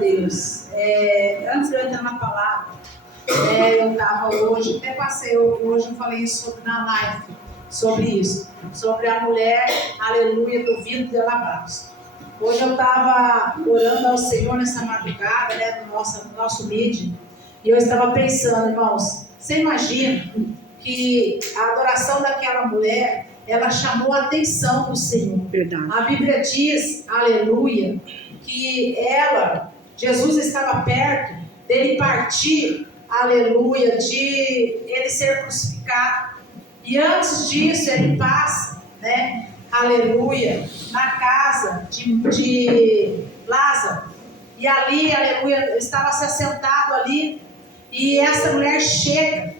Deus. Antes de eu entrar na palavra, eu estava hoje, até passei hoje, eu falei sobre na live, sobre isso, sobre a mulher, aleluia, do vidro de alabastro. Hoje eu estava orando ao Senhor nessa madrugada, no nosso meeting, e eu estava pensando, irmãos, você imagina que a adoração daquela mulher, ela chamou a atenção do Senhor. Verdade. A Bíblia diz, aleluia, que Jesus estava perto dele partir, aleluia, de ele ser crucificado. E antes disso, ele passa, aleluia, na casa de Lázaro. E ali, aleluia, estava se assentado ali. E essa mulher chega,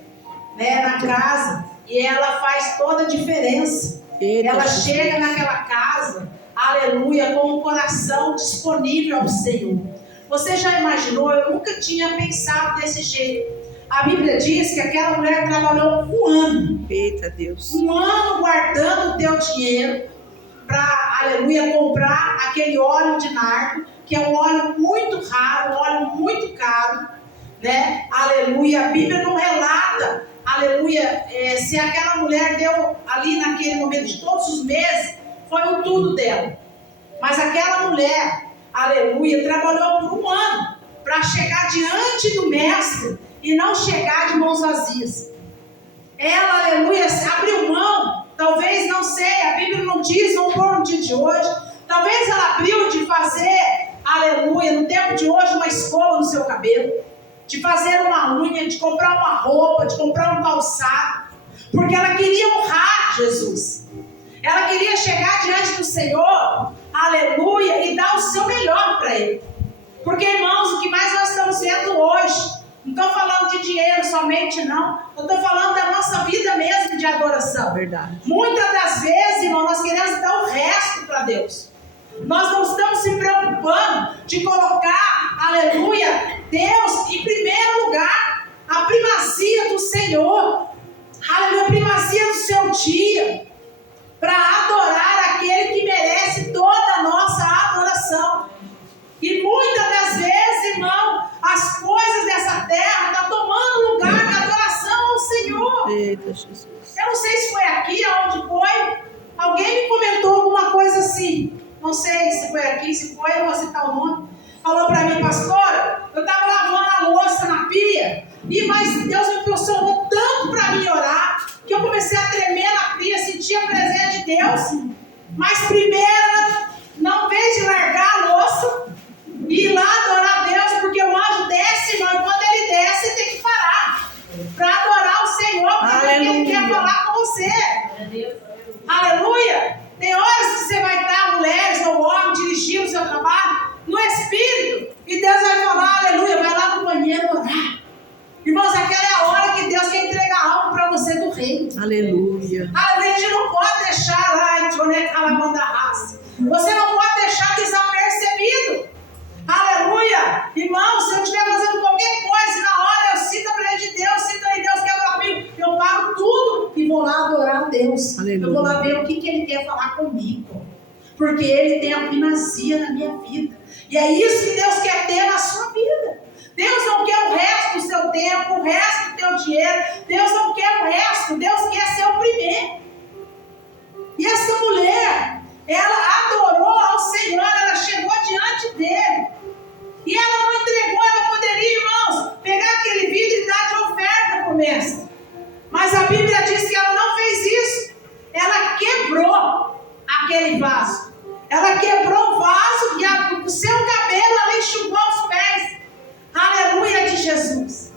na casa, e ela faz toda a diferença. Ela chega naquela casa, aleluia, com o coração disponível ao Senhor. Você já imaginou? Eu nunca tinha pensado desse jeito. A Bíblia diz que aquela mulher trabalhou um ano. Eita Deus. Um ano guardando o teu dinheiro para, aleluia, comprar aquele óleo de nardo, que é um óleo muito raro, um óleo muito caro, Aleluia. A Bíblia não relata, aleluia, se aquela mulher deu ali naquele momento de todos os meses, foi o tudo dela. Mas aquela mulher, aleluia, trabalhou por um ano para chegar diante do mestre e não chegar de mãos vazias. Ela, aleluia, abriu mão, talvez, não sei, a Bíblia não diz, não for no dia de hoje, talvez ela abriu de fazer, aleluia, no tempo de hoje, uma escova no seu cabelo, de fazer uma unha, de comprar uma roupa, de comprar um calçado, porque ela queria honrar Jesus. Ela queria chegar diante do Senhor, aleluia, e dar o seu melhor para Ele. Porque, irmãos, o que mais nós estamos vendo hoje, não estou falando de dinheiro somente, não. Eu estou falando da nossa vida mesmo de adoração. Verdade. Muitas das vezes, irmão, nós queremos dar o resto para Deus. Nós não estamos se preocupando de colocar, aleluia, Deus em primeiro lugar. A primazia do Senhor. Aleluia, a primazia do seu dia. Para adorar aquele que merece toda a nossa adoração. E muitas das vezes, irmão, as coisas dessa terra estão tomando lugar da adoração ao Senhor. Eita, Jesus. Eu não sei se foi aqui, aonde foi. Alguém me comentou alguma coisa assim. Não sei se foi aqui, se foi, eu vou citar o nome. Falou para mim, pastora, eu estava lavando a louça na pia, mas Deus me impulsionou tanto para mim orar, que eu comecei a tremer na pia, sentir a presença de Deus. Mas primeiro, não veio de largar a louça e ir lá adorar a Deus, porque o anjo desce, irmão, e quando ele desce, tem que parar para adorar o Senhor, porque ele quer falar com você. Aleluia! Tem horas que você vai estar, mulheres ou homens, dirigindo o seu trabalho no Espírito, e Deus vai falar, aleluia, vai lá no banheiro orar. Irmãos, aquela é a hora que Deus quer entregar algo para você do reino. Aleluia. Aleluia, a gente não pode deixar lá, você não pode deixar desapercebido. Aleluia. Irmão, se eu estiver fazendo qualquer coisa, na hora eu sinto a presença de Deus, sinto aí Deus quer falar comigo, eu paro tudo e vou lá adorar a Deus. Aleluia. Eu vou lá ver o que Ele quer falar comigo, porque Ele tem a primazia na minha vida, e é isso que Deus quer ter na sua vida. Deus não quer o resto do seu tempo, o resto do teu dinheiro. Deus não quer o resto, Deus quer ser o primeiro. E essa mulher, ela adorou ao Senhor, ela chegou diante dele. E ela não entregou, ela poderia, irmãos, pegar aquele vidro e dar de oferta para o mestre. Mas a Bíblia diz que ela não fez isso. Ela quebrou aquele vaso. Ela quebrou o vaso e o seu cabelo ela enxugou os pés. Aleluia de Jesus.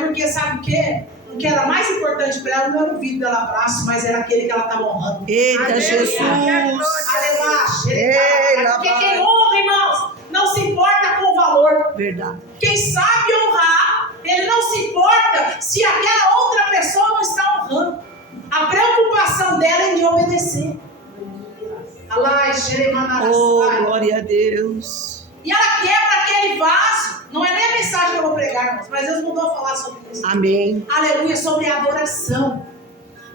Porque sabe o quê? O que era mais importante para ela não era o vidro dela abraço, mas era aquele que ela estava honrando. Eita, Jesus. Porque quem honra, irmãos, não se importa com o valor. Verdade. Quem sabe honrar, ele não se importa se aquela outra pessoa não está honrando. A preocupação dela é de obedecer. Oh, glória a Deus. E ela quebra aquele vaso. Não é nem a mensagem que eu vou pregar, mas Deus mandou falar sobre isso. Amém. Aleluia, sobre a adoração.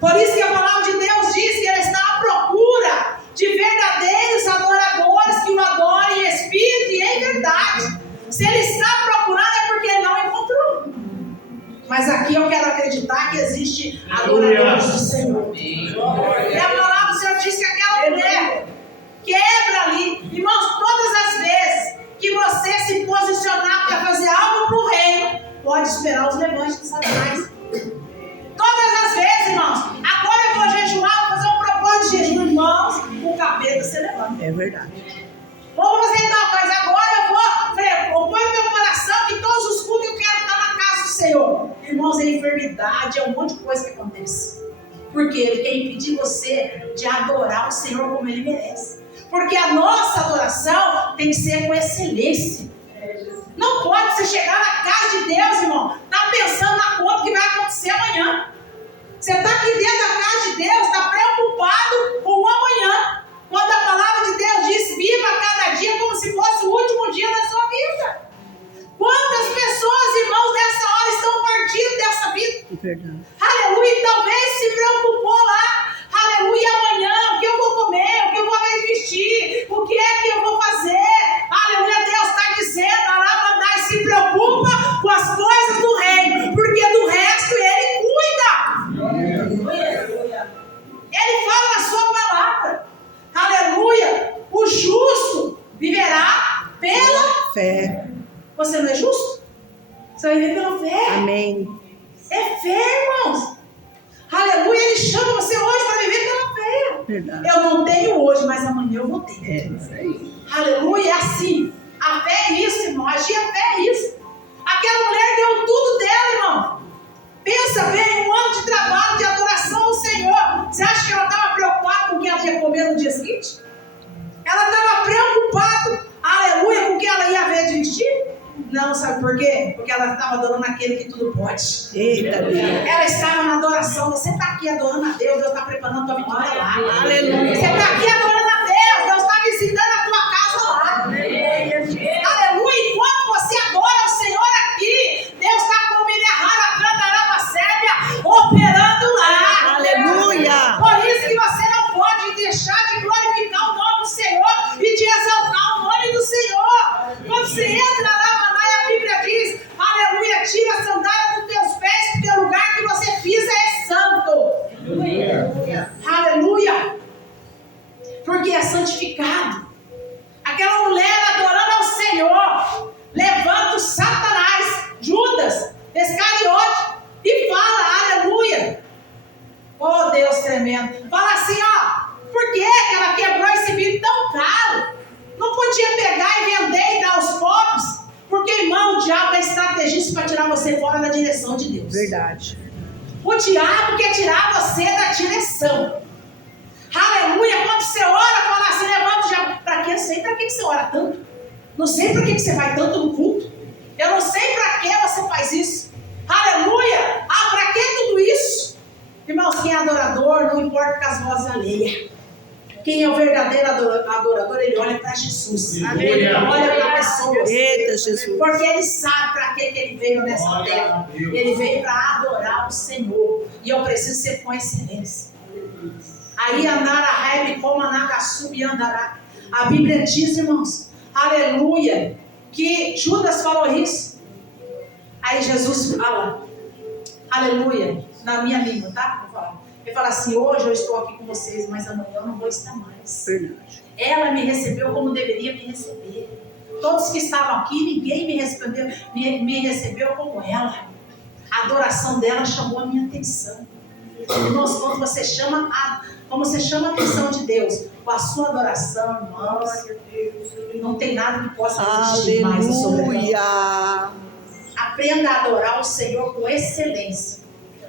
Por isso que a palavra de Deus diz que Ele está à procura de verdadeiros adoradores que o adorem em espírito e em aqui eu quero acreditar que existe adoradores do Senhor. E a palavra do Senhor diz que aquela mulher quebra ali. Irmãos, todas as vezes que você se posicionar para fazer algo para o reino, pode esperar os levantes de Satanás. Todas as vezes, irmãos. Agora eu vou jejuar, vou fazer um propósito de jejum, irmãos. O capeta se levanta. É verdade. Vou fazer tal coisa. Agora eu ponho no meu coração que todos os cultos eu quero estar na casa do Senhor. Irmãos, é enfermidade, é um monte de coisa que acontece. Porque Ele quer impedir você de adorar o Senhor como Ele merece. Porque a nossa adoração tem que ser com excelência. Não pode você chegar na casa de Deus, irmão, tá pensando na conta que vai acontecer amanhã. Você está aqui dentro da casa de Deus, está preocupado com o amanhã. Quando a palavra de Deus diz, viva cada dia como se fosse o último dia da sua vida. Quantas pessoas, irmãos, nessa hora estão partindo dessa vida? É verdade. Aleluia, talvez se preocupou lá. Aleluia, amanhã, o que eu vou comer, o que eu vou vestir, o que é que eu vou fazer. Aleluia, Deus está dizendo, Arabandai, se preocupa com as coisas do reino, porque do resto Ele cuida. Ele fala na sua palavra. Aleluia, o justo viverá pela fé. Você não é justo? Você vai viver pela fé. Amém. É fé, irmãos. Aleluia, Ele chama você hoje para viver pela fé. Verdade. Eu não tenho hoje, mas amanhã eu vou ter. É isso aí. Aleluia, é assim. A fé é isso, irmão. Agir a fé é isso. Aquela mulher deu tudo dela, irmão. Pensa bem, um ano de trabalho, de adoração ao Senhor. Você acha que ela estava preocupada com o que ela ia comer no dia seguinte? Ela estava preocupada, aleluia, com o que ela ia ver de vestir? Não, sabe por quê? Porque ela estava adorando aquele que tudo pode. Eita Deus. Ela estava na adoração. Você está aqui adorando a Deus, Deus está preparando a tua vitória lá. Aleluia. Você está aqui adorando a Deus, Deus está visitando a tua casa lá. Aleluia. Enquanto você adora o Senhor aqui, Deus está com a cantaraba sébia operando lá. Aleluia. Por isso que você não pode deixar de glorificar o nome do Senhor e de exaltar o nome do Senhor. Quando você entra lá, a Bíblia diz, aleluia, tira a sandália dos teus pés, porque o lugar que você pisa é santo. Aleluia. Aleluia. Porque é santificado. Aquela mulher adorando ao Senhor, levanta o Satanás, Judas, Iscariote, e fala, aleluia. Oh Deus tremendo. Fala assim, ó, por que ela quebrou esse vinho tão caro? Não podia pegar e vender e dar aos pobres? Porque, irmão, o diabo é estrategista para tirar você fora da direção de Deus. Verdade. O diabo quer tirar você da direção. Aleluia. Quando você ora, fala assim, levanta o diabo. Para quê? Eu sei para que você ora tanto. Não sei para que você vai tanto no culto. Eu não sei para que você faz isso. Aleluia. Ah, para que tudo isso? Irmãos, quem é adorador não importa com as vozes alheias. Quem é o verdadeiro adorador, ele olha para Jesus. Ele olha para pessoas. Eita, Jesus. Porque ele sabe para que ele veio nessa terra. Ele veio para adorar o Senhor. E eu preciso ser com excelência. Aí andará raiva como anagaçubi andará. A Bíblia diz, irmãos, aleluia, que Judas falou isso. Aí Jesus fala, aleluia, na minha língua, tá? Vou falar. Ele fala assim, hoje eu estou aqui com vocês, mas amanhã eu não vou estar mais. Verdade. Ela me recebeu como deveria me receber. Todos que estavam aqui, ninguém me recebeu como ela. A adoração dela chamou a minha atenção. Irmãos, quando você chama a atenção de Deus, com a sua adoração, irmãos, não tem nada que possa resistir mais sobre ela. Aleluia. Aprenda a adorar o Senhor com excelência.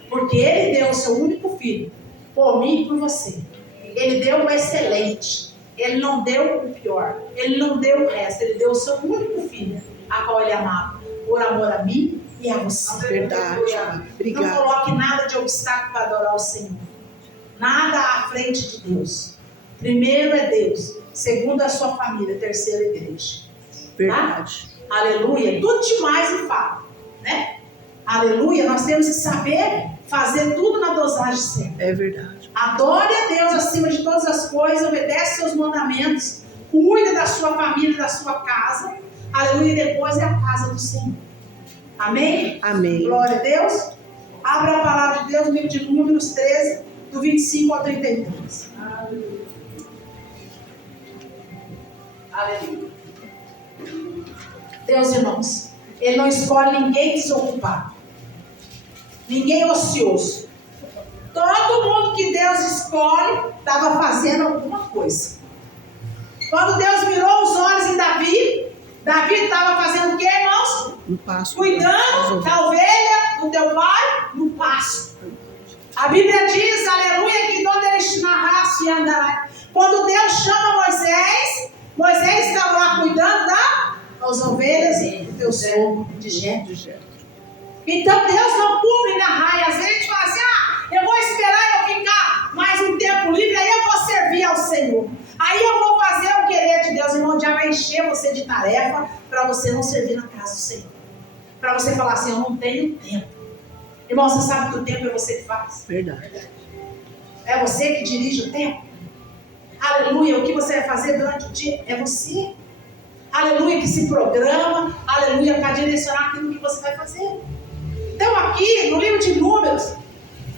Porque Ele deu o seu único filho, por mim e por você. Ele deu o excelente. Ele não deu o pior. Ele não deu o resto. Ele deu o seu único filho, a qual Ele amava. Por amor a mim e a você. Verdade. Obrigada. Não coloque nada de obstáculo para adorar o Senhor. Nada à frente de Deus. Primeiro é Deus. Segundo a sua família. Terceiro a igreja. Verdade. Tá? Aleluia. Tudo demais e fala. Né? Aleluia. Nós temos que saber fazer tudo na dosagem certa. É verdade. Adore a Deus acima de todas as coisas. Obedece seus mandamentos. Cuida da sua família, da sua casa. Aleluia. E depois é a casa do Senhor. Amém? Amém. Glória a Deus. Abra a palavra de Deus no livro de Números 13, do 25 ao 33. Aleluia. Deus, irmãos, Ele não escolhe ninguém desocupado, ninguém ocioso. Todo mundo que Deus escolhe estava fazendo alguma coisa. Quando Deus mirou os olhos em Davi, Davi estava fazendo o que, irmãos? No pasto. Cuidando da ovelha do teu pai no pasto. A Bíblia diz, aleluia, que onde ele narrasse e andará. Quando Deus chama Moisés, Moisés estava lá cuidando das ovelhas do teu sogro de Jetro. Então Deus não cumpre na raia. Às vezes a gente fala assim, eu vou esperar eu ficar mais um tempo livre, aí eu vou servir ao Senhor. Aí eu vou fazer o querer de Deus. Irmão, já vai encher você de tarefa para você não servir na casa do Senhor. Para você falar assim, eu não tenho tempo. Irmão, você sabe que o tempo é você que faz? Verdade. É você que dirige o tempo. Aleluia, o que você vai fazer durante o dia é você. Aleluia, que se programa. Aleluia, para direcionar aquilo que você vai fazer. Então aqui, no livro de Números,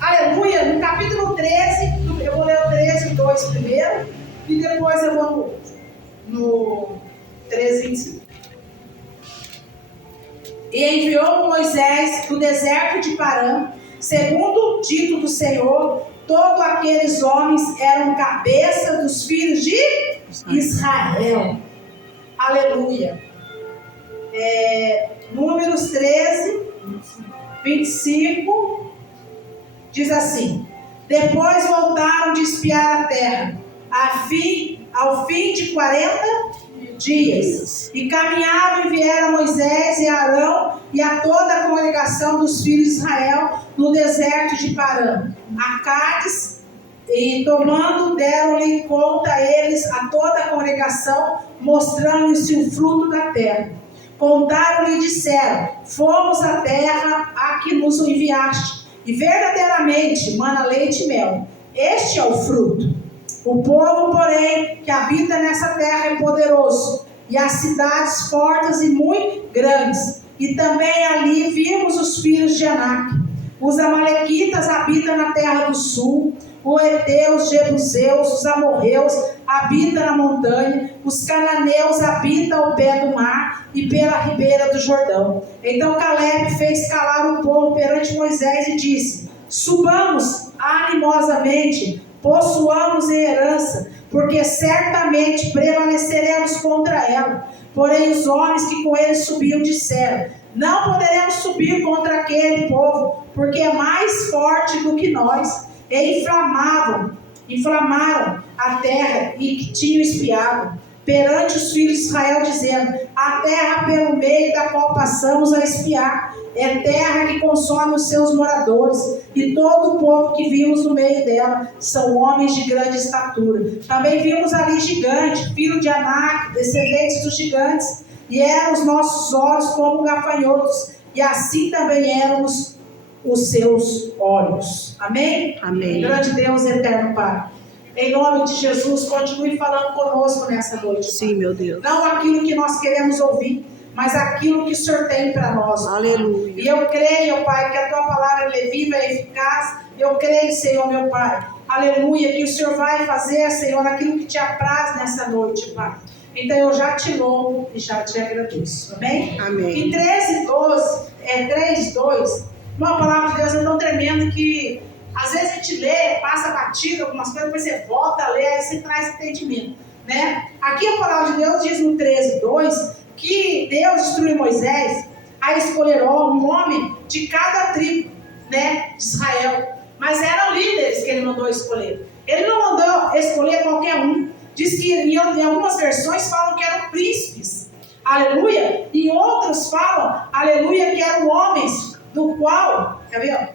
aleluia, no capítulo 13, eu vou ler o 13, 2 primeiro, e depois eu vou no 13, 25. E enviou Moisés do deserto de Parã, segundo o dito do Senhor, todos aqueles homens eram cabeça dos filhos de Israel. Aleluia. Números 13, 25, diz assim: depois voltaram de espiar a terra, ao fim de 40 dias, e caminhavam e vieram Moisés e Arão e a toda a congregação dos filhos de Israel no deserto de Parã, a Cádiz, e tomando deram-lhe conta eles a toda a congregação, mostrando-lhes o fruto da terra. Contaram-lhe e disseram: fomos à terra a que nos enviaste, e verdadeiramente mana leite e mel. Este é o fruto. O povo, porém, que habita nessa terra é poderoso, e as cidades fortes e muito grandes. E também ali vimos os filhos de Anak. Os amalequitas habitam na terra do sul, os heteus, os jebuseus, os amorreus habitam na montanha, os cananeus habitam ao pé do mar e pela ribeira do Jordão. Então Caleb fez calar o povo perante Moisés e disse: subamos animosamente, possuamos em herança, porque certamente prevaleceremos contra ela. Porém os homens que com ele subiam disseram: não poderemos subir contra aquele povo, porque é mais forte do que nós. E inflamaram a terra e que tinham espiado perante os filhos de Israel, dizendo: a terra pelo meio da qual passamos a espiar é terra que consome os seus moradores, e todo o povo que vimos no meio dela são homens de grande estatura. Também vimos ali gigante, filho de Anak, descendentes dos gigantes, e eram os nossos olhos como gafanhotos, e assim também éramos os seus olhos. Amém? Amém. Grande Deus, eterno Pai, em nome de Jesus, continue falando conosco nessa noite. Sim, meu Deus. Não aquilo que nós queremos ouvir, mas aquilo que o Senhor tem para nós. Aleluia. E eu creio, Pai, que a Tua palavra é viva e eficaz. Eu creio, Senhor, meu Pai, aleluia, que o Senhor vai fazer, Senhor, aquilo que te apraz nessa noite, Pai. Então eu já te louvo e já te agradeço. Amém? Amém. Em 3:2, uma palavra de Deus é tão tremenda que às vezes a gente lê, passa batido algumas coisas, depois você volta a ler, aí você traz entendimento, né? Aqui a palavra de Deus diz no 13:2 que Deus instruiu Moisés a escolher um homem de cada tribo, né, de Israel. Mas eram líderes que ele mandou escolher. Ele não mandou escolher qualquer um. Diz que em algumas versões falam que eram príncipes, aleluia. E outros falam, aleluia, que eram homens do qual, quer ver,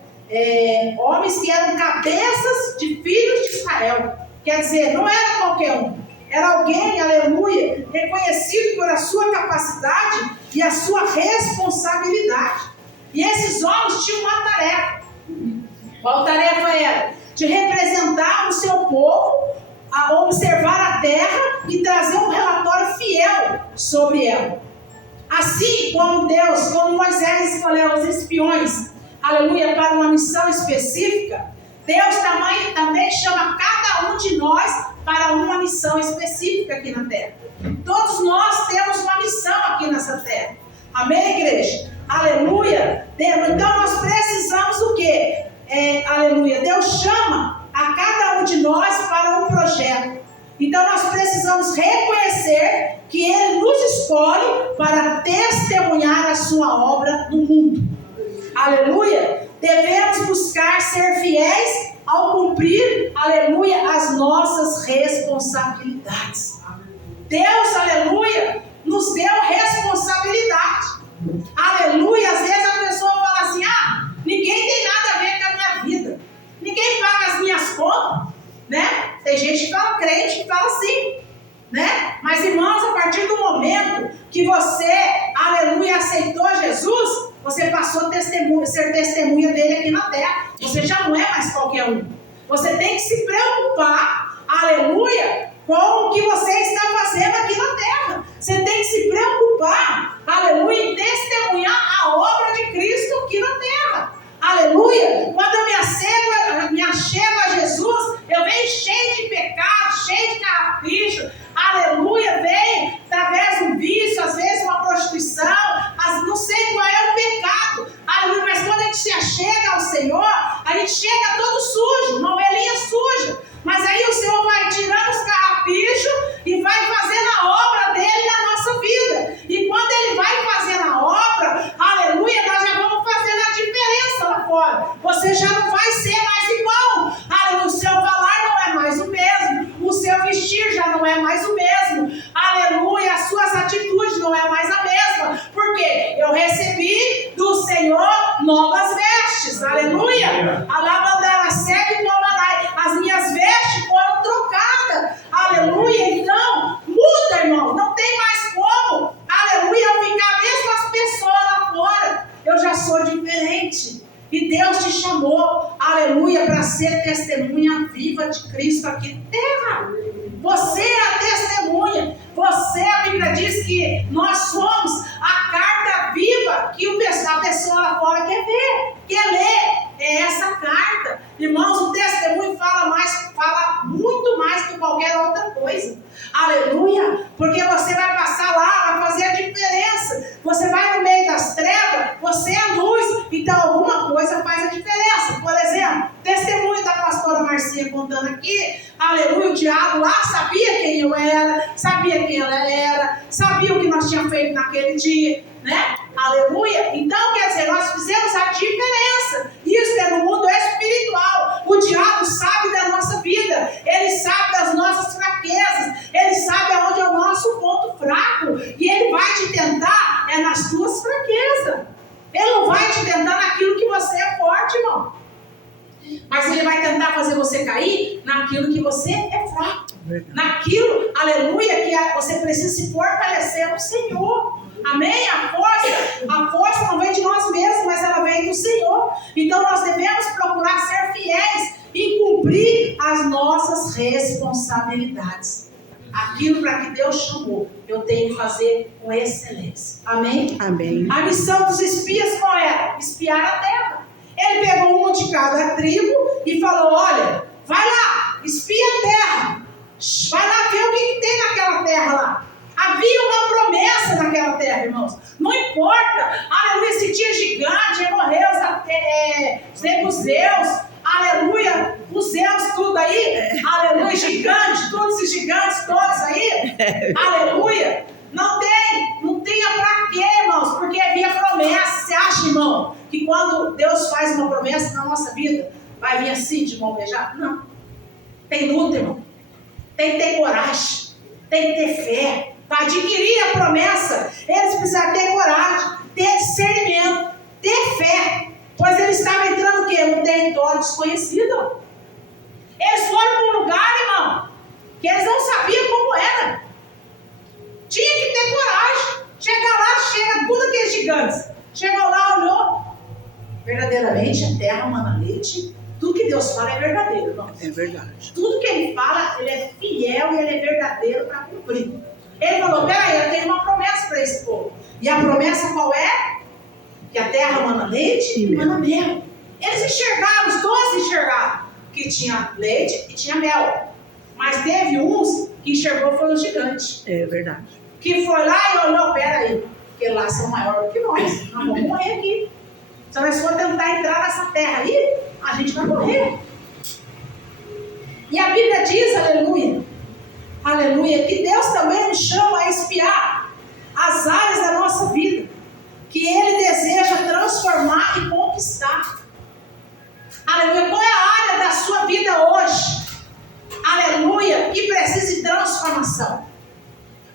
homens que eram cabeças de filhos de Israel. Quer dizer, não era qualquer um. Era alguém, aleluia, reconhecido por a sua capacidade e a sua responsabilidade. E esses homens tinham uma tarefa. Qual tarefa era? De representar o seu povo, a observar a terra e trazer um relatório fiel sobre ela. Assim como Moisés escolheu os espiões aleluia, para uma missão específica, Deus também chama cada um de nós para uma missão específica aqui na terra. Todos nós temos uma missão aqui nessa terra. Amém, igreja? Aleluia. Então nós precisamos o quê? Aleluia. Deus chama a cada um de nós para um projeto. Então nós precisamos reconhecer que Ele nos escolhe para testemunhar a sua obra no mundo. Aleluia. Devemos buscar ser fiéis ao cumprir, aleluia, as nossas responsabilidades. Deus, aleluia, nos deu responsabilidade. Aleluia. Às vezes a pessoa fala assim: ninguém tem nada a ver com a minha vida, ninguém paga as minhas contas, né? Tem gente que fala, crente que fala assim, né? Mas irmãos, a partir do momento que você, aleluia, aceitou Jesus, você passou a ser testemunha dele aqui na terra. Você já não é mais qualquer um. Você tem que se preocupar, aleluia, com o que você está fazendo aqui na terra. Você tem que se preocupar, aleluia, em testemunhar a obra de Cristo aqui na terra. Aleluia. Quando eu me achego a Jesus, eu venho cheio de pecado, cheio de capricho. Aleluia. Vem através do vício, às vezes uma prostituição, não sei qual é o pecado. Aleluia. Mas quando a gente se achega ao Senhor, a gente chega todo sujo, uma ovelhinha suja. Mas aí o Senhor vai tirando os carrapichos e vai fazendo a obra dele na nossa vida. E quando ele vai fazendo a obra, aleluia, nós já vamos fazendo a diferença lá fora. Você já não vai ser mais igual. Aleluia, o seu falar não é mais o mesmo. O seu vestir já não é mais o mesmo. Aleluia, as suas atitudes não é mais a mesma. Porque eu recebi do Senhor novas vestes. Aleluia. Alabandara segue comanai. As minhas vestes foram trocadas. Aleluia. Então, muda, irmão. Não tem mais como. Aleluia. Eu ficar mesmo as pessoas lá fora. Eu já sou diferente. E Deus te chamou, aleluia, para ser testemunha viva de Cristo aqui na terra. Você é a testemunha. Você, a Bíblia diz que nós somos a carta viva que a pessoa lá fora quer ver, quer ler. É essa carta. Irmãos, o testemunho fala muito mais que qualquer outra coisa. Aleluia. Porque você vai passar lá, vai fazer a diferença. Você vai no meio das trevas, você é luz. Então alguma coisa faz a diferença. Por exemplo, testemunho da pastora Marcinha contando aqui. Aleluia, o diabo lá sabia quem eu era, sabia quem ela era, sabia o que nós tínhamos feito naquele dia, né? Aleluia. Então, quer dizer, nós fizemos a diferença. Isso é no mundo espiritual. O diabo sabe da nossa vida. Ele sabe das nossas fraquezas. Ele sabe aonde é o nosso ponto fraco. E ele vai te tentar nas tuas fraquezas. Ele não vai te tentar naquilo que você é forte, irmão. Mas ele vai tentar fazer você cair naquilo que você é fraco. Naquilo, aleluia, que você precisa se fortalecer no Senhor. Amém? A força não vem de nós mesmos, mas ela vem do Senhor. Então nós devemos procurar ser fiéis e cumprir as nossas responsabilidades. Aquilo para que Deus chamou, eu tenho que fazer com excelência. Amém? Amém. A missão dos espias qual era? Espiar a terra. Ele pegou uma de cada tribo e falou: olha, vai lá, espia a terra. Vai lá ver o que tem naquela terra lá. Havia uma promessa naquela terra, irmãos. Não importa, aleluia, se tinha gigante, os Jebuseus, aleluia, os Zeus, tudo aí, aleluia, gigante, todos esses gigantes, todos aí, aleluia. Não tenha pra quê, irmãos, porque havia promessa. Você acha, irmão, que quando Deus faz uma promessa na nossa vida, vai vir assim de mão beijada? Não. Tem luta, irmão. Tem que ter coragem, tem que ter fé. Para adquirir a promessa, eles precisaram ter coragem, ter discernimento, ter fé. Pois eles estavam entrando o quê? Num território desconhecido. Eles foram para um lugar, irmão, que eles não sabiam como era. Tinha que ter coragem. Chega tudo aqueles gigantes. Chegou lá, olhou. Verdadeiramente, a terra mana leite. Tudo que Deus fala é verdadeiro, irmão. É verdade. Tudo que Ele fala, Ele é fiel e Ele é verdadeiro para cumprir. Ele falou: peraí, eu tenho uma promessa para esse povo. E a promessa qual é? que a terra mana leite e mana mel. Eles enxergaram, os 12 enxergaram que tinha leite e tinha mel. Mas teve uns que enxergou, foi um gigante. É verdade. Que foi lá e olhou, peraí, porque lá são maiores do que nós vamos morrer aqui. Se nós for tentar entrar nessa terra aí, a gente vai morrer. E a Bíblia diz, aleluia, aleluia, que Deus também nos chama a espiar as áreas da nossa vida, que Ele deseja transformar e conquistar. Aleluia, qual é a área da sua vida hoje? Aleluia, que precisa de transformação?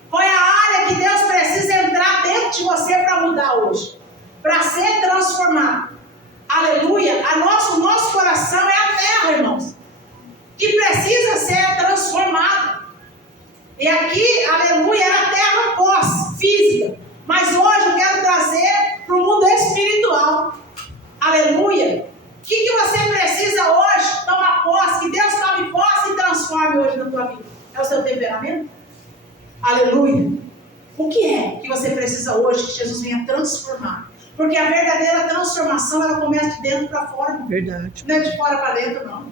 Qual é a área que Deus precisa entrar dentro de você para mudar hoje? Para ser transformado? Aleluia, o nosso coração é a terra, irmãos, que precisa ser transformado. E aqui, aleluia, era a terra física. Mas hoje eu quero trazer para o mundo espiritual. Aleluia. O que você precisa hoje tomar posse? Que Deus tome posse e transforme hoje na tua vida. É o seu temperamento? Aleluia. O que é que você precisa hoje que Jesus venha transformar? Porque a verdadeira transformação, ela começa de dentro para fora. Verdade. Não é de fora para dentro, não.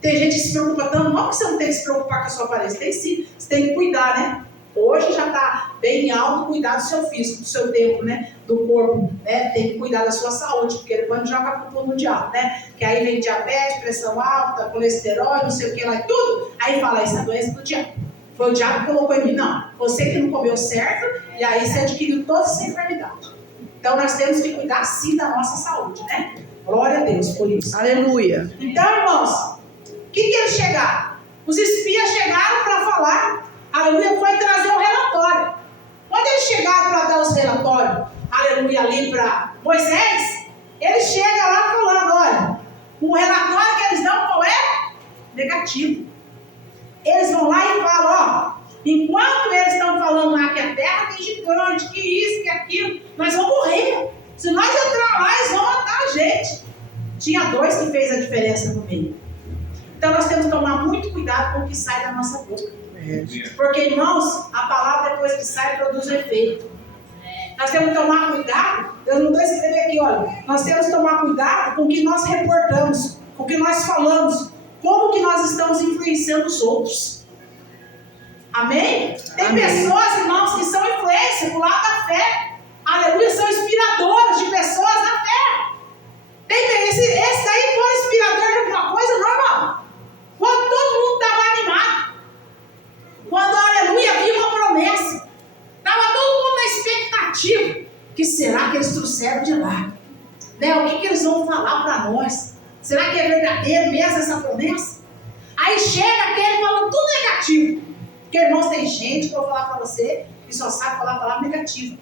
Tem gente que se preocupa tanto. Não que você não tem que se preocupar com a sua aparência. Tem sim. Você tem que cuidar, né? Hoje já está bem alto cuidar do seu físico, do seu tempo, né? Do corpo, né? Tem que cuidar da sua saúde, porque depois não joga culpa no diabo, né? Que aí vem diabetes, pressão alta, colesterol, não sei o que lá e tudo. Aí fala, isso é doença do diabo. Foi o diabo que colocou em mim. Não, você que não comeu certo, e aí você adquiriu toda essa enfermidade. Então nós temos que cuidar sim da nossa saúde, né? Glória a Deus por isso. Aleluia. Então, irmãos, o que eles chegaram? Os espias chegaram para falar, aleluia, foi trazer um relatório. Quando eles chegaram para dar os relatórios, aleluia, ali para Moisés, ele chega lá falando, olha, o relatório que eles dão qual é? Negativo. Eles vão lá e falam, ó, enquanto eles estão falando lá que a terra tem gigante, que isso, que aquilo, nós vamos morrer. Se nós entrar lá, eles vão matar a gente. Tinha 2 que fez a diferença no meio. Então nós temos que tomar muito cuidado com o que sai da nossa boca. Porque, irmãos, a palavra depois que sai produz efeito. Nós temos que tomar cuidado. Eu não estou escrevendo aqui, olha. Nós temos que tomar cuidado com o que nós reportamos, com o que nós falamos, como que nós estamos influenciando os outros. Amém? Tem pessoas, irmãos, que são influência do lado da fé. Aleluia, são inspiradoras de pessoas na fé. Esse daí foi inspirador de alguma coisa normal. Quando todo mundo estava animado. Quando, aleluia, havia uma promessa. Estava todo mundo na expectativa. O que será que eles trouxeram de lá? Né? O que eles vão falar para nós? Será que é verdadeiro mesmo essa promessa? Aí chega aquele falando tudo negativo. Porque, irmãos, tem gente que eu vou falar para você que só sabe falar a palavra negativa.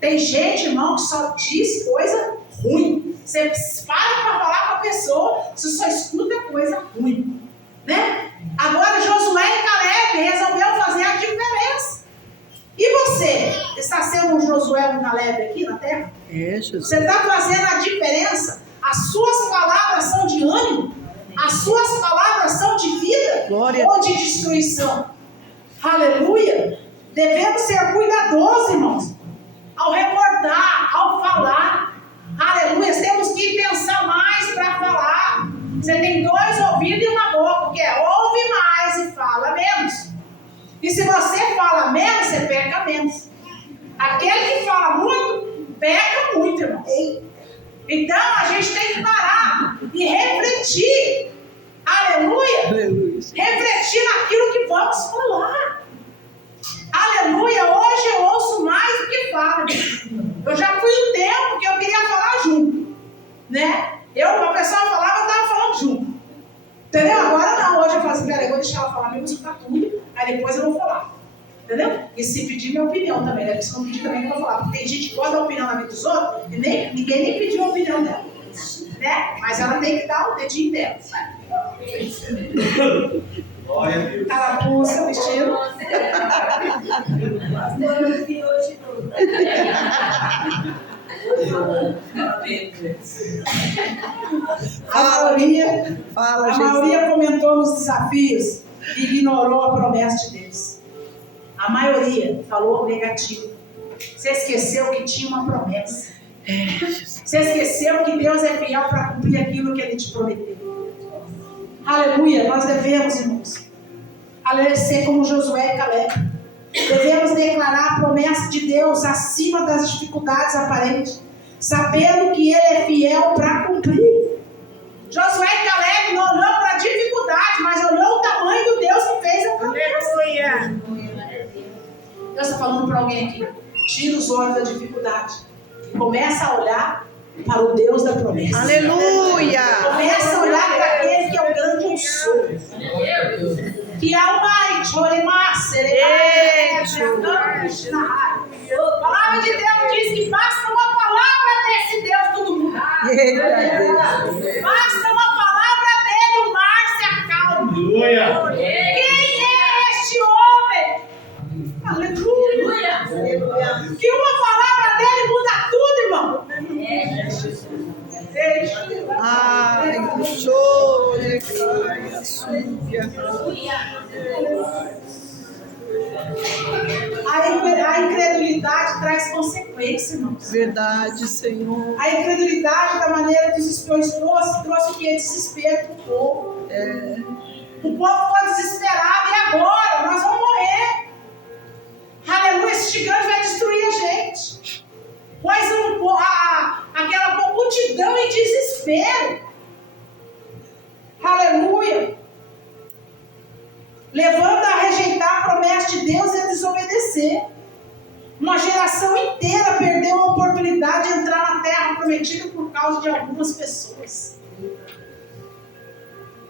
Tem gente, irmão, que só diz coisa ruim. Você para falar com a pessoa, você só escuta coisa ruim. Né? Agora Josué e Caleb resolveram fazer a diferença. E você? Está sendo um Josué e um Caleb aqui na terra? É, Jesus. Você está fazendo a diferença? As suas palavras são de ânimo? As suas palavras são de vida? Glória. Ou de destruição? Aleluia! Devemos ser cuidadosos, irmãos, ao reportar, ao falar. Aleluia! Temos que pensar mais para falar. Você tem 2 ouvidos e uma boca, porque ouve mais e fala menos. E se você fala menos, você peca menos. Aquele que fala muito, peca muito, irmão. Então a gente tem que parar e refletir. Aleluia! Aleluia. Refletir naquilo que vamos falar. Aleluia! Hoje eu ouço mais do que falo. Eu já fui um tempo que eu queria falar junto, né? Uma pessoa falava, eu estava falando junto. Entendeu? Agora não. Hoje eu falo assim, peraí, eu vou deixar ela falar, mesmo escutar tudo, aí depois eu vou falar. Entendeu? E se pedir minha opinião também, né? Porque se não pedir também eu vou falar. Porque tem gente que gosta da opinião na vida dos outros e ninguém nem pediu a opinião dela. Né? Mas ela tem que dar o dedinho dela. Glória a Deus. Carapuça, vestido. A maioria comentou nos desafios e ignorou a promessa de Deus. A maioria falou negativo. Você esqueceu que tinha uma promessa. Você esqueceu que Deus é fiel para cumprir aquilo que Ele te prometeu. Aleluia. Nós devemos, irmãos, ser como Josué e Caleb. Devemos declarar a promessa de Deus acima das dificuldades aparentes, sabendo que Ele é fiel para cumprir. Josué e Caleb não olhou para a dificuldade, mas olhou o tamanho do Deus que fez a promessa. Deus está falando para alguém aqui: tira os olhos da dificuldade e começa a olhar para o Deus da promessa. Aleluia. Começa a olhar para aquele que é o grande eu sou, que é o mais choremasse. A palavra de Deus diz que basta uma palavra desse Deus, todo mundo. Basta uma palavra dele, o mar se acalma. Quem é este homem? Aleluia. Que uma palavra dele muda tudo, irmão. Ai, chore, caia, súbia. A incredulidade traz consequências, irmãos. Verdade, Senhor. A incredulidade, da maneira que os espiões trouxe o que? Desespero para o povo. O povo ficou desesperado. E agora? Nós vamos morrer. Aleluia, esse gigante vai destruir a gente. Pois aquela multidão em desespero. Aleluia. Levando a rejeitar a promessa de Deus e a desobedecer. Uma geração inteira perdeu a oportunidade de entrar na terra prometida por causa de algumas pessoas.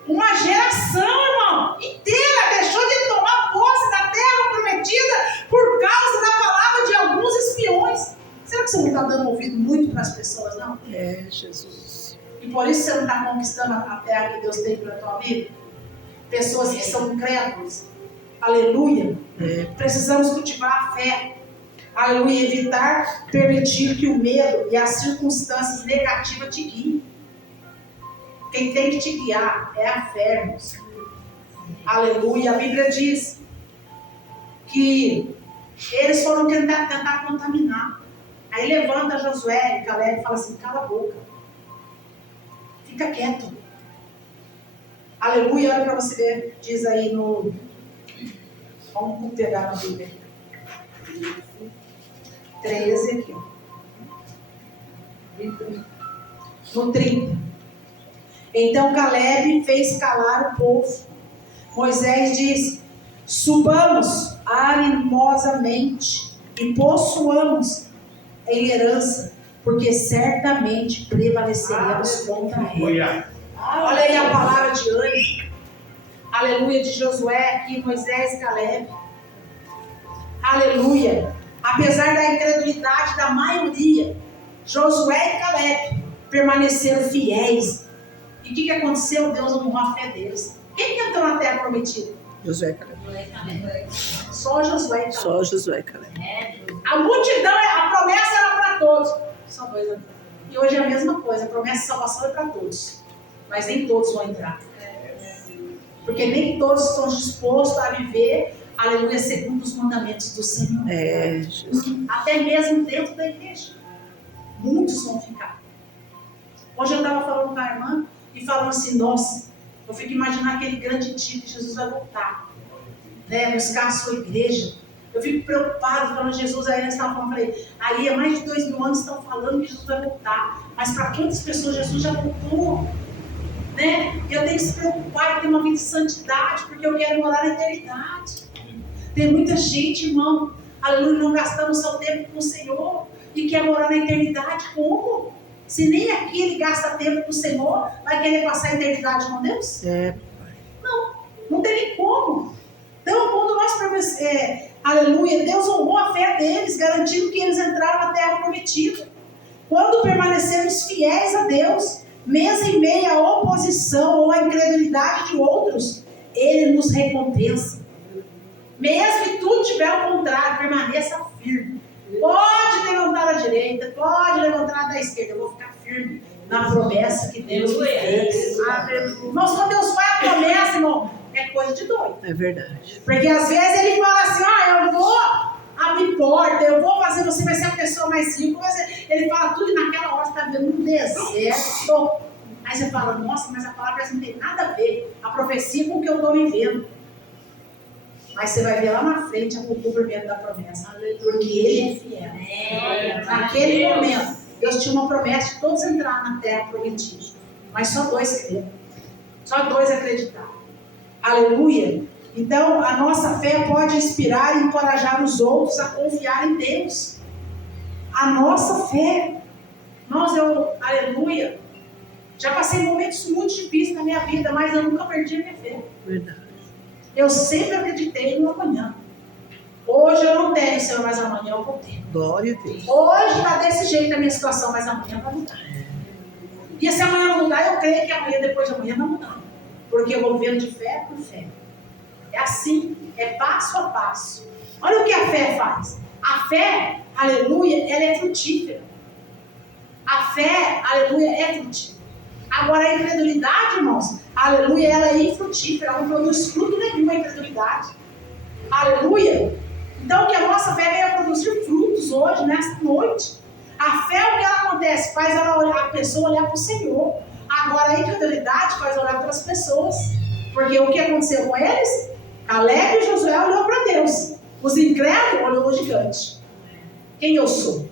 Uma geração, irmão, inteira deixou de tomar posse da terra prometida por causa da palavra de alguns espiões. Será que você não está dando ouvido muito para as pessoas, não? Jesus. E por isso você não está conquistando a terra que Deus tem para a tua vida? Pessoas que são incrédulas. Aleluia. Precisamos cultivar a fé. Aleluia. Evitar permitir que o medo e as circunstâncias negativas te guiem. Quem tem que te guiar é a fé, irmãos. Aleluia. A Bíblia diz que eles foram tentar contaminar. Aí levanta Josué e Caleb e fala assim: cala a boca. Fica quieto. Aleluia, olha para você ver, diz aí no... Vamos pegar na Bíblia. 13 aqui. No 30. Então Caleb fez calar o povo. Moisés disse: subamos animosamente e possuamos em herança, porque certamente prevaleceremos contra ele. Olha aí a palavra de ânimo. Aleluia, de Josué aqui, Moisés e Caleb. Aleluia. Apesar da incredulidade da maioria, Josué e Caleb permaneceram fiéis. E o que aconteceu? Deus honrou a fé deles. Quem que entrou na terra prometida? Josué e Caleb. Só Josué e Caleb. Só Josué e Caleb. A multidão, a promessa era para todos. Só dois anos. E hoje é a mesma coisa. A promessa de salvação é para todos. Mas nem todos vão entrar. Porque nem todos estão dispostos a viver, aleluia, segundo os mandamentos do Senhor. Até mesmo dentro da igreja. Muitos vão ficar. Hoje eu estava falando com a irmã e falando assim: nossa, eu fico imaginando aquele grande dia que Jesus vai voltar, né, buscar a sua igreja. Eu fico preocupado falando: Jesus, aí nós estávamos falando, falei, aí há mais de 2000 anos estão falando que Jesus vai voltar. Mas para quantas pessoas Jesus já voltou? Né? Eu tenho que se preocupar e ter uma vida de santidade, porque eu quero morar na eternidade. Tem muita gente, irmão, aleluia, não gastando o seu tempo com o Senhor e quer morar na eternidade. Como? Se nem aqui ele gasta tempo com o Senhor, vai querer passar a eternidade com Deus? Não tem nem como. Então, quando nós aleluia, Deus honrou a fé deles, garantindo que eles entraram na terra prometida. Quando permanecemos fiéis a Deus, mesmo em meio à oposição ou à incredulidade de outros, Ele nos recompensa. Mesmo que tudo estiver ao contrário, permaneça firme. Pode levantar da direita, pode levantar da esquerda, eu vou ficar firme na promessa que Deus me fez. Irmãos, quando Deus faz a promessa, irmão, é coisa de doido. É verdade. Porque às vezes Ele fala assim: eu vou abrir porta, eu vou fazer, você vai ser a pessoa mais rica. Ele fala tudo e na vivendo num deserto. Aí você fala, nossa, mas a palavra não tem nada a ver. A profecia com o que eu estou vivendo. Mas você vai ver lá na frente o cumprimento da promessa. Porque Ele é fiel. Naquele momento, Deus tinha uma promessa de todos entrar na terra prometida. Mas só 2 creram. Só 2 acreditaram. Aleluia. Então, a nossa fé pode inspirar e encorajar os outros a confiar em Deus. A nossa fé. Aleluia. Já passei momentos muito difíceis na minha vida, mas eu nunca perdi a minha fé. Verdade. Eu sempre acreditei no amanhã. Hoje eu não tenho, Senhor, mas amanhã eu vou ter. Glória a Deus. Hoje está desse jeito a minha situação, mas amanhã vai mudar. E se amanhã não mudar, eu creio que amanhã, depois de amanhã, vai mudar. Porque eu vou vivendo de fé por fé. É assim, é passo a passo. Olha o que a fé faz. A fé, aleluia, ela é frutífera. A fé, aleluia, é frutífera. Agora a incredulidade, irmãos, aleluia, ela é infrutífera, ela não produz fruto nenhum, a incredulidade. Aleluia. Então que a nossa fé venha produzir frutos hoje, nesta noite. A fé, o que ela acontece? Faz a pessoa olhar para o Senhor. Agora a incredulidade faz olhar para as pessoas. Porque o que aconteceu com eles? Caleb e Josué olhou para Deus. Os incrédulos olhou o gigante. Quem eu sou?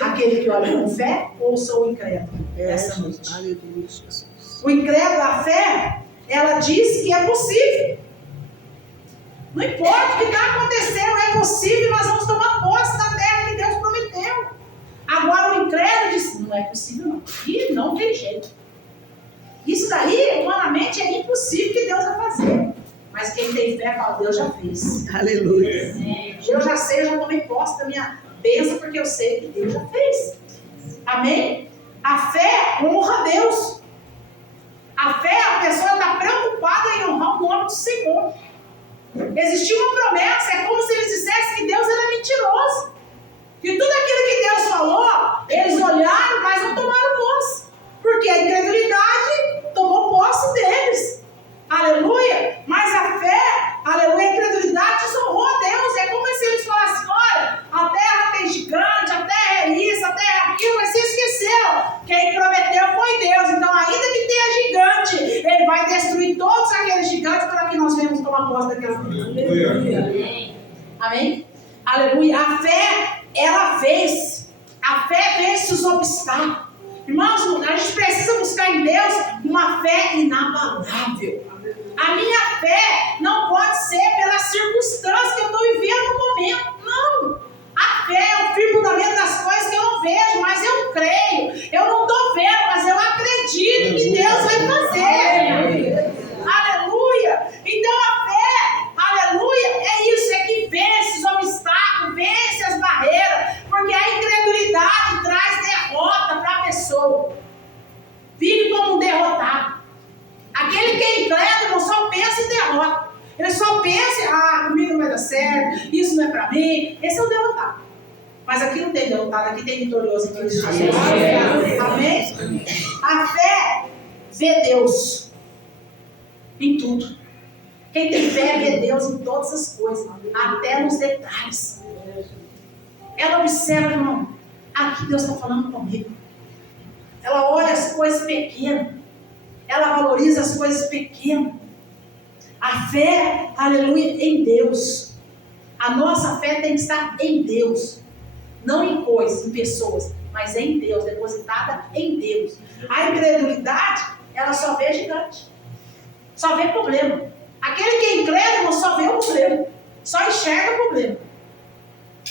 Aquele que olha com fé ou sou o incrédulo? Essa noite. Aleluia, Jesus. O incrédulo, a fé, ela diz que é possível. Não importa o que está acontecendo, é possível, nós vamos tomar posse da terra que Deus prometeu. Agora o incrédulo diz, não é possível não. E não tem jeito. Isso daí, humanamente, é impossível que Deus vai fazer. Mas quem tem fé fala, Deus já fez. Aleluia. Eu já sei, eu já tomei posse da minha bênção, porque eu sei que Deus já fez. Amém? A fé honra a Deus. A fé, a pessoa está preocupada em honrar o nome do Senhor. Existia uma promessa, é como se eles dissessem que Deus era mentiroso. E tudo aquilo que Deus falou, eles olharam, mas não tomaram posse. Porque a incredulidade tomou posse deles. Aleluia. Mas a fé, aleluia, a incredulidade desonrou a Deus. É como se eles falassem, olha, a terra tem gigante, a terra é isso, a terra é aquilo, mas você esqueceu. Quem prometeu foi Deus. Então, ainda que tenha gigante, Ele vai destruir todos aqueles gigantes para que nós venhamos tomar posse daquelas coisas. Aleluia. Amém? Aleluia. A fé, ela vence. A fé vence os obstáculos. Irmãos, a gente precisa buscar em Deus uma fé inabalável. A minha fé não pode ser pela circunstância que eu estou vivendo no momento. Não. A fé é o firme fundamento das coisas que eu não vejo, mas eu creio. Eu não estou vendo, mas eu acredito que Deus vai fazer. Aleluia. Então a fé, aleluia, é isso, é que vence os obstáculos, vence as barreiras, porque a incredulidade traz derrota para a pessoa. Vive como um derrotado. Aquele que é incrédulo só pensa em derrota. Ele só pensa, comigo não vai dar certo, isso não é para mim. Esse é o derrotado. Mas aqui não tem derrotado, aqui tem vitorioso em Cristo Jesus. Amém? A fé vê Deus em tudo. Quem tem fé vê Deus em todas as coisas, até nos detalhes. Ela observa, irmão, aqui Deus está falando comigo. Ela olha as coisas pequenas. Ela valoriza as coisas pequenas. A fé, aleluia, em Deus. A nossa fé tem que estar em Deus. Não em coisas, em pessoas, mas em Deus, depositada em Deus. A incredulidade, ela só vê gigante. Só vê problema. Aquele que é incrédulo só vê o problema. Só enxerga o problema.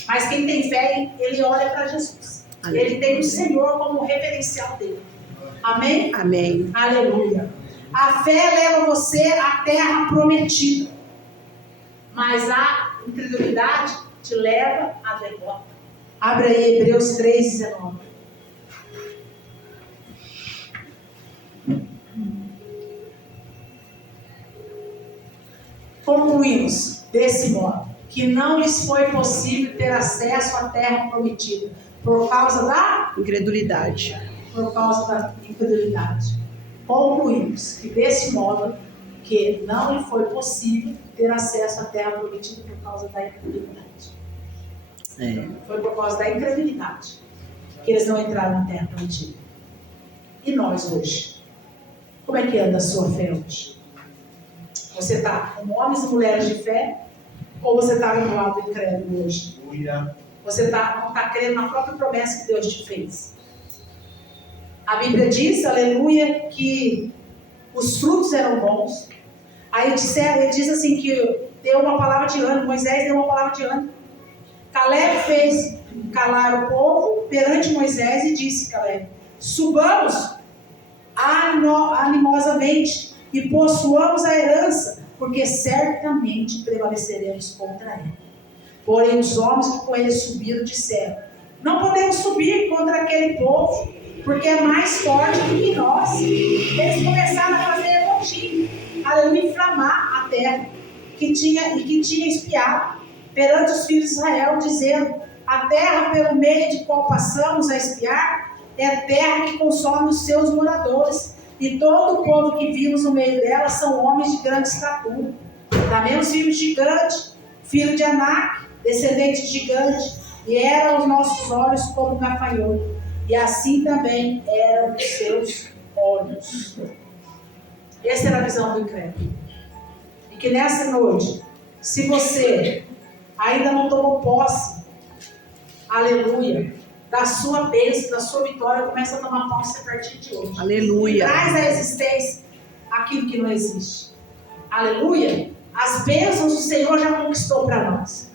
Mas quem tem fé, ele olha para Jesus. Ele tem o Senhor como referencial dele. Amém? Amém. Aleluia. A fé leva você à terra prometida. Mas a incredulidade te leva à derrota. Abre aí Hebreus 3:19. Concluímos desse modo que não lhes foi possível ter acesso à terra prometida por causa da Incredulidade. incredulidade. Concluímos que desse modo que não lhe foi possível ter acesso à terra prometida por causa da incredulidade. Foi por causa da incredulidade. que eles não entraram na terra prometida. E nós hoje? Como é que anda a sua fé hoje? Você está com homens e mulheres de fé? Ou você está no lado incrédulo hoje? Você não está crendo na própria promessa que Deus te fez. A Bíblia diz, aleluia, que os frutos eram bons. Aí ele diz assim que deu uma palavra de ânimo, Moisés deu uma palavra de ânimo. Caleb fez calar o povo perante Moisés e disse, Caleb, subamos animosamente e possuamos a herança, porque certamente prevaleceremos contra ele. Porém os homens que com ele subiram disseram, não podemos subir contra aquele povo, porque é mais forte do que nós. Eles começaram a fazer motim, aleluia, inflamar a terra que tinha espiado perante os filhos de Israel, dizendo, a terra pelo meio de qual passamos a espiar é terra que consome os seus moradores, e todo o povo que vimos no meio dela são homens de grande estatura. Também os filhos de gigante, filho de Anak, descendente de gigante, e eram os nossos olhos como gafanhoto, e assim também eram os seus olhos. Essa era a visão do incrédulo. E que nessa noite, se você ainda não tomou posse, aleluia, da sua bênção, da sua vitória, começa a tomar posse a partir de hoje. Aleluia. Traz à existência aquilo que não existe. Aleluia. As bênçãos do Senhor já conquistou para nós.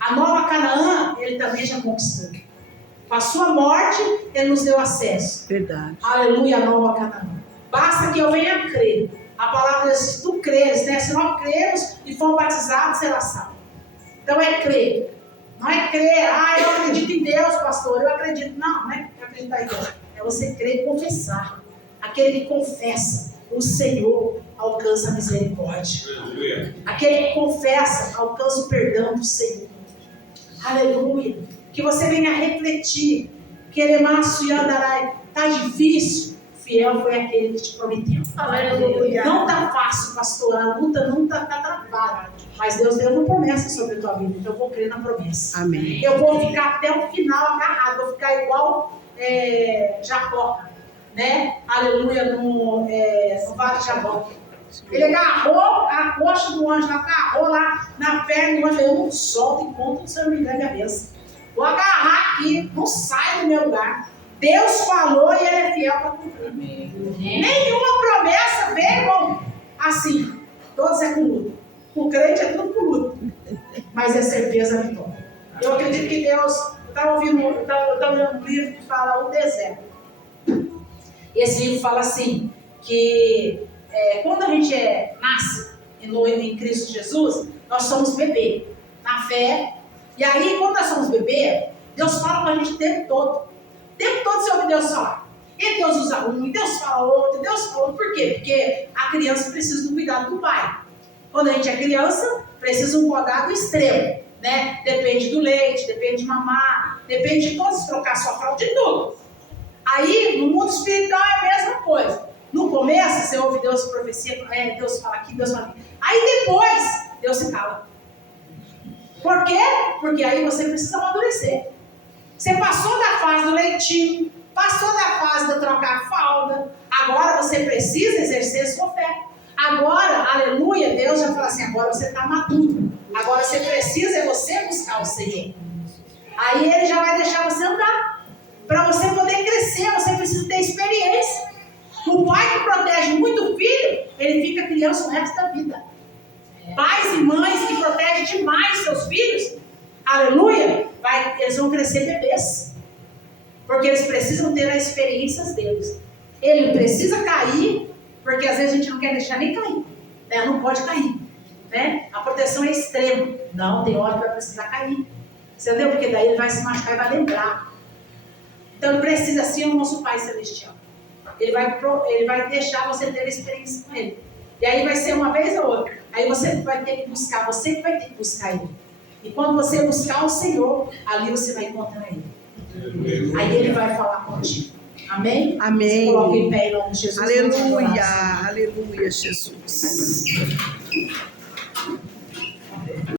A nova Canaã, Ele também já conquistou. Com a sua morte, Ele nos deu acesso. Verdade. Aleluia, a nova Canaã. Basta que eu venha crer. A palavra diz, se tu creres, né? Se nós cremos e fomos batizados, será salvo. Então é crer. Não é crer, eu acredito em Deus, pastor, eu acredito. Não é acreditar em Deus. É você crer e confessar. Aquele que confessa, o Senhor alcança a misericórdia. Aleluia. Aquele que confessa, alcança o perdão do Senhor. Aleluia. Que você venha refletir. Queremaço e andarai. Está difícil. Fiel foi aquele que te prometeu. Aleluia. Não está fácil, pastor. A luta não está travada. Mas Deus deu uma promessa sobre a tua vida. Então eu vou crer na promessa. Amém. Eu vou ficar até o final agarrado. Vou ficar igual Jacó. Né? Aleluia. No Vale de Jabó. Ele agarrou a coxa do anjo. Agarrou lá na perna do anjo. Eu não solto enquanto o Senhor me der minha bênção. Vou agarrar aqui. Não sai do meu lugar. Deus falou e Ele é fiel para cumprir. Nenhuma promessa veio, irmão, assim. Todos é com luta. O crente é tudo com luta. Mas é certeza a vitória. Eu acredito que Deus... Eu estava lendo um livro que fala o deserto. Esse livro fala assim, que quando a gente nasce em Cristo Jesus, nós somos bebê, na fé. E aí, quando nós somos bebê, Deus fala com a gente o tempo todo. O tempo todo você ouve Deus falar. E Deus usa um, e Deus fala outro, e Deus fala outro. Por quê? Porque a criança precisa do cuidado do pai. Quando a gente é criança, precisa um cuidado extremo, né? Depende do leite, depende de mamar, depende de todos trocar sua fralda, de tudo. Aí, no mundo espiritual é a mesma coisa. No começo, você ouve Deus profecia, Deus fala aqui, Deus fala aqui. Aí depois, Deus se cala. Por quê? Porque aí você precisa amadurecer. Você passou da fase do leitinho, passou da fase de trocar a fralda, agora você precisa exercer sua fé. Agora, aleluia, Deus já fala assim, agora você está maduro. Agora você precisa você buscar o Senhor. Aí Ele já vai deixar você andar. Para você poder crescer, você precisa ter experiência. O pai que protege muito o filho, ele fica criança o resto da vida. Pais e mães que protegem demais seus filhos, aleluia, eles vão crescer bebês. Porque eles precisam ter as experiências deles. Ele precisa cair, porque às vezes a gente não quer deixar nem cair. Né? Não pode cair. Né? A proteção é extrema. Não, tem hora que vai precisar cair. Você entendeu? Porque daí ele vai se machucar e vai lembrar. Então ele precisa ser o nosso Pai Celestial. Ele vai deixar você ter experiência com Ele. E aí vai ser uma vez ou outra. Aí você vai ter que buscar, você que vai ter que buscar Ele. E quando você buscar o Senhor, ali você vai encontrar Ele. Aí Ele vai falar contigo. Amém? Amém. Você coloca em pé em nome de Jesus. Aleluia, aleluia, Jesus.